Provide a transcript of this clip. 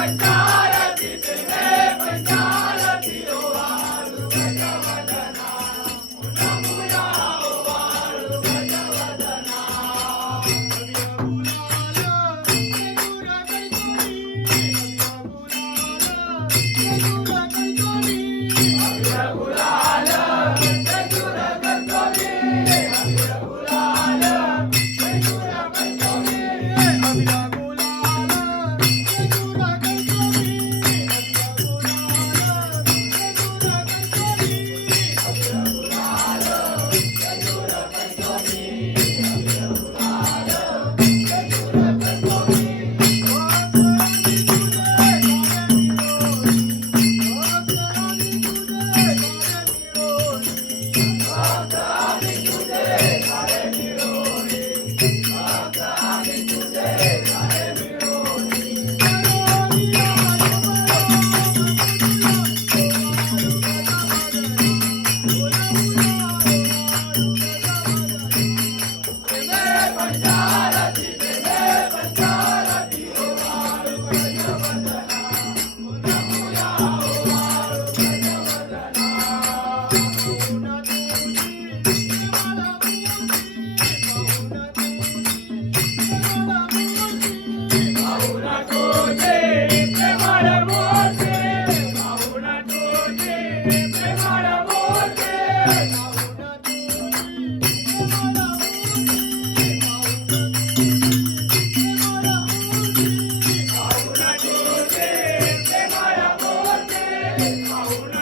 What? 好人。